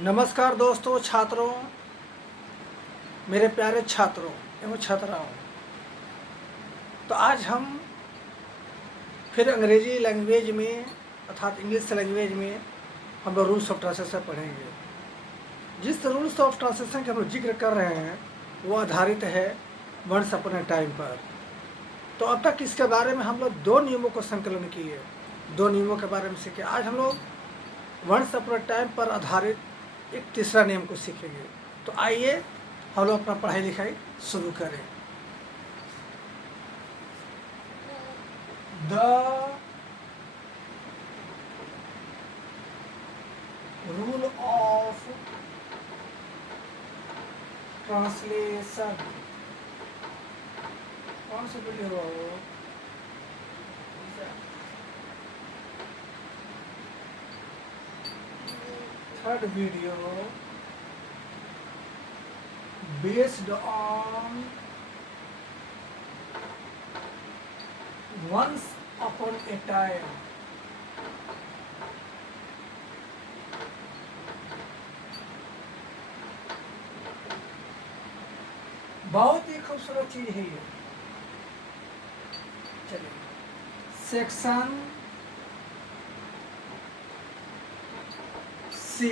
नमस्कार दोस्तों, छात्रों, मेरे प्यारे छात्रों एवं छात्राओं। तो आज हम फिर अंग्रेजी लैंग्वेज में अर्थात इंग्लिश लैंग्वेज में हम लोग रूल्स ऑफ ट्रांसलेशन पढ़ेंगे। जिस रूल्स ऑफ ट्रांसलेशन के हम लोग जिक्र कर रहे हैं वो आधारित है वंस अपॉन ए टाइम पर। तो अब तक इसके बारे में हम लोग दो नियमों को संकलन किए, दो नियमों के बारे में सीखे। आज हम लोग वंस अपॉन ए टाइम पर आधारित एक तीसरा नियम को सीखेंगे। तो आइए हम लोग अपना पढ़ाई लिखाई शुरू करें। द रूल ऑफ ट्रांसलेशन, कौन सा वीडियो हुआ वो? Third video based on once upon a time. बहुत ही खूबसूरत चीज है ये। चलिए, section C,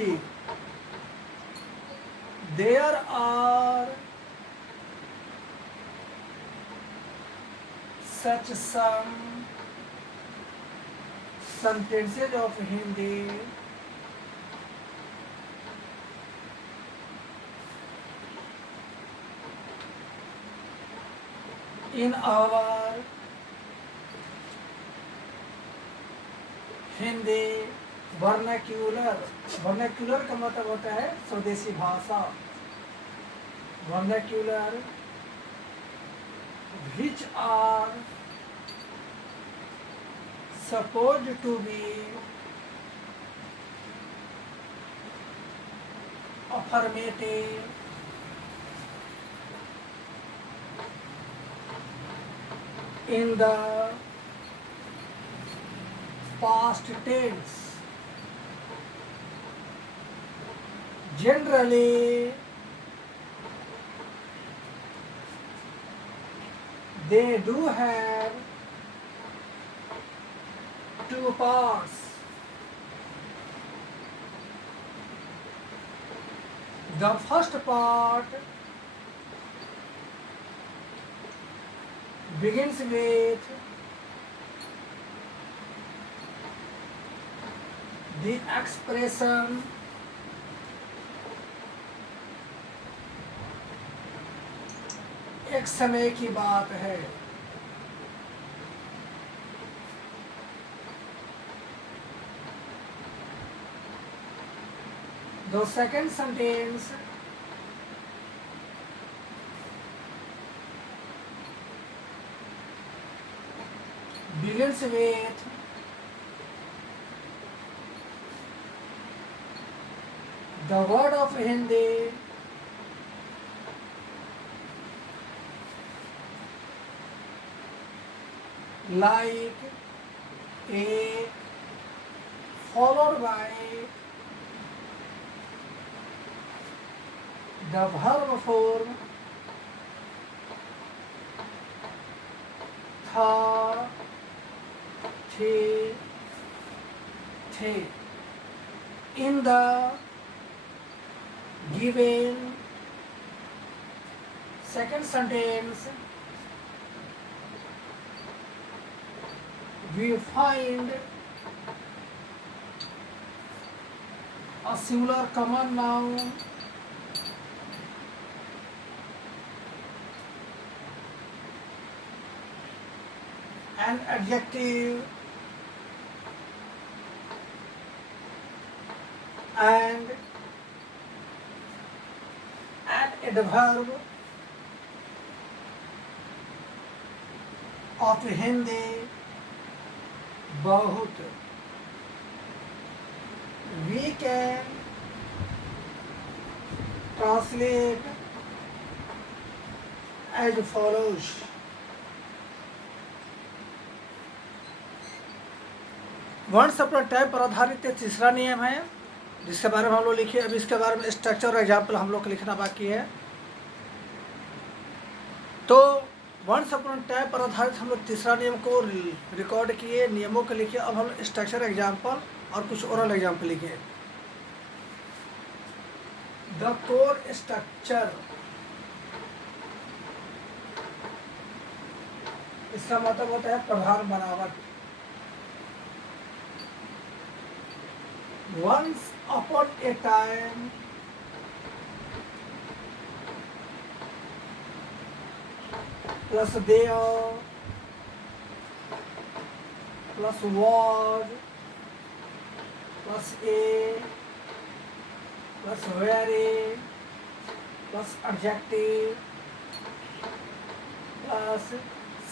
there are such some sentences of Hindi in our Hindi vernacular। vernacular का मतलब होता है स्वदेशी भाषा। vernacular which are supposed to be affirmative in the past tense। Generally they do have two parts. The first part begins with the expression एक समय की बात है। The second sentence begins with the word of Hindi like a, followed by the verb form tha, the, the in the given second sentence. We find a similar common noun an adjective and an adverb of Hindi बहुत। We can translate as follows। Once upon time पर आधारित तीसरा नियम है जिसके बारे में हम लोग लिखे। अब इसके बारे में स्ट्रक्चर और एग्जाम्पल हम लोग को लिखना बाकी है। तो वंस अपॉन टाइम पर आधारित हम लोग तीसरा नियम को रिकॉर्ड किए, नियमों को लिखे। अब हम स्ट्रक्चर एग्जाम्पल और कुछ ओरल एग्जाम्पल लिखे। द कोर स्ट्रक्चर, इसका मतलब होता है प्रधान बनावट। Once upon a time plus there plus was plus a plus very plus adjective plus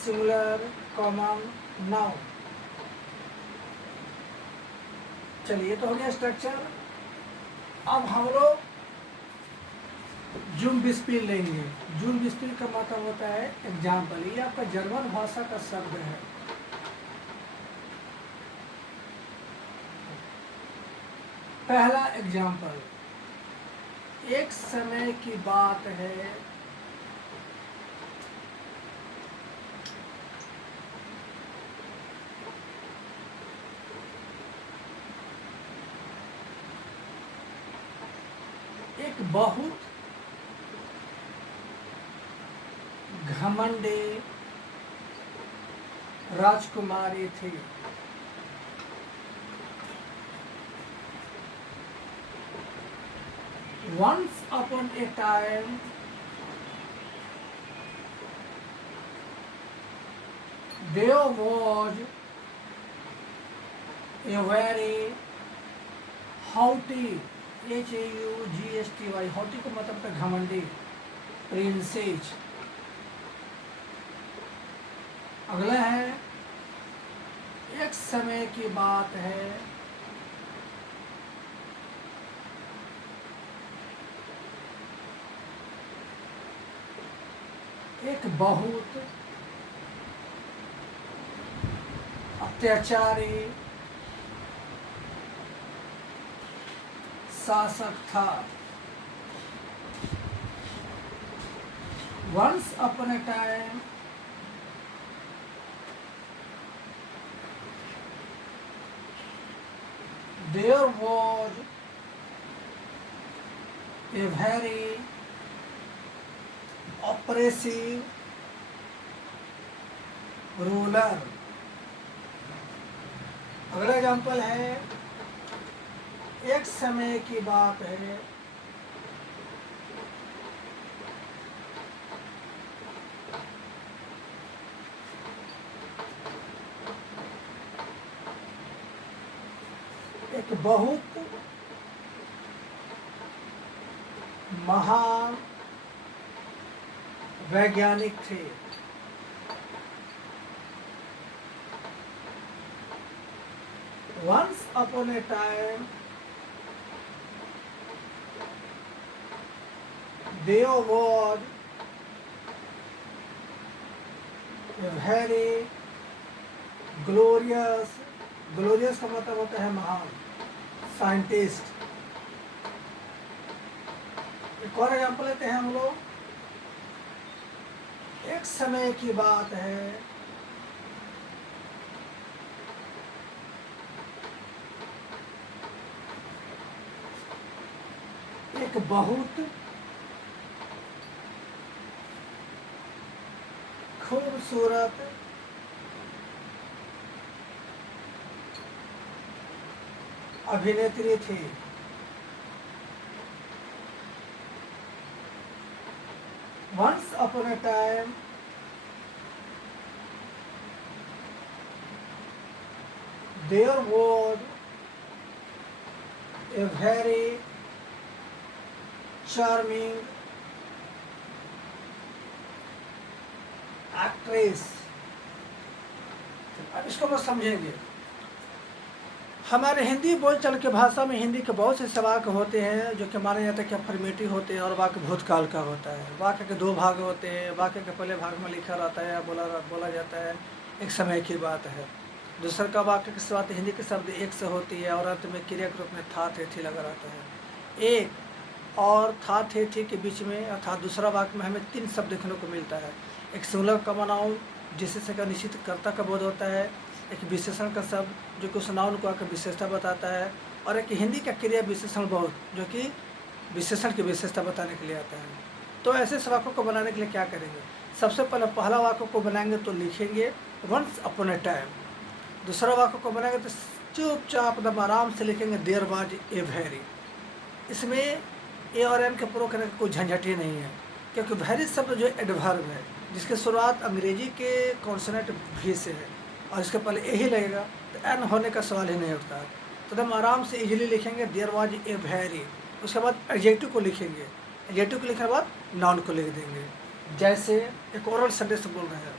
singular common noun. चलिए, तो हो गया स्ट्रक्चर। अब हम लोग जूम बिस्पिल लेंगे। जूम बिस्पिल का मतलब होता है एग्जाम्पल। ये आपका जर्मन भाषा का शब्द है। पहला एग्जाम्पल, एक समय की बात है, एक बहुत घमंडी राजकुमारी थी। Once upon a time, there was a very haughty, H-A-U-G-S-T-Y, haughty को मतलब है घमंडी, प्रिंसेस। अगला है, एक समय की बात है, एक बहुत अत्याचारी शासक था। Once upon a time, there was a very oppressive ruler। अगला एग्जाम्पल है, एक समय की बात है, एक बहुत महान वैज्ञानिक थे। Once upon a time, there was a very glorious का मतलब होता है महान, साइंटिस्ट। एक और एग्जाम्पल लेते हैं हम लोग। एक समय की बात है, एक बहुत खूबसूरत अभिनेत्री थी। Once upon a time, there was a very charming actress। अब इसको हम समझेंगे। हमारे हिंदी बोलचाल की भाषा में हिंदी के बहुत से वाक्य होते हैं जो कि माना जाता है कि अफर्मेटिव होते हैं और वाक्य भूतकाल का होता है। वाक्य के दो भाग होते हैं। वाक्य के पहले भाग में लिखा रहता है, बोला जाता है एक समय की बात है, दूसरा का वाक्य की शुरुआत हिंदी के शब्द एक से होती है और अंत में क्रिया के रूप में था थे थी लगा रहता है। एक और था थे थी के बीच में अर्थात दूसरा वाक्य में हमें 3 शब्द देखने को मिलता है। एक सिंगुलर कॉमन नाउन जिससे का निश्चित कर्ता का बोध होता है, एक विशेषण का शब्द जो कि उस नाउन को आकर विशेषता बताता है, और एक हिंदी का क्रिया विशेषण बहुत जो कि विशेषण की विशेषता बताने के लिए आता है। तो ऐसे वाक्यों को बनाने के लिए क्या करेंगे? सबसे पहले पहला वाक्य को बनाएंगे तो लिखेंगे वंस अपॉन ए टाइम। दूसरा वाक्य को बनाएंगे तो चुपचाप एकदम आराम से लिखेंगे देयर वाज ए वेरी। इसमें ए और एन के प्रयोग करने का कोई झंझट ही नहीं है, क्योंकि वेरी शब्द जो एडवर्ब है जिसकी शुरुआत अंग्रेजी के कॉन्सोनेंट भी से है और इसके पहले ए ही लगेगा तो एन होने का सवाल ही नहीं उठता। तो एकदम आराम से इजीली लिखेंगे देयर वाज ए वेरी। उसके बाद एडजेक्टिव को लिखेंगे, एडजेक्टिव को लिखने के बाद नाउन को लिख देंगे। जैसे एक ओरल सेंटेंस बोल रहे हैं,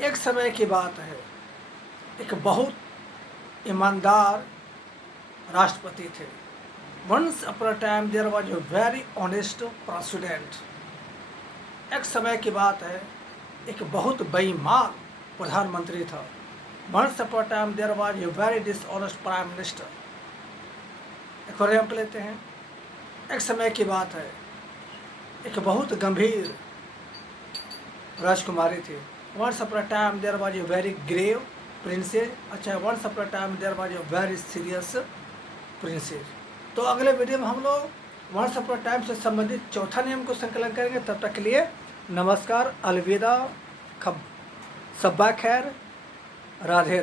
एक समय की बात है एक बहुत ईमानदार राष्ट्रपति थे। Once upon a time there was a very honest president. एक समय की बात है एक बहुत बेईमान प्रधानमंत्री था। Once upon a time there was a very dishonest prime minister. एक और एग्जाम्पल लेते हैं, एक समय की बात है एक बहुत गंभीर राजकुमारी थी। Once upon a time there was a very grave princess. अच्छा, once upon a time there was a very serious princess. तो अगले वीडियो में हम लोग वंस अपॉन अ टाइम से संबंधित चौथा नियम को संकलन करेंगे। तब तक के लिए नमस्कार, अलविदा, खब सब्बा खैर, राधे।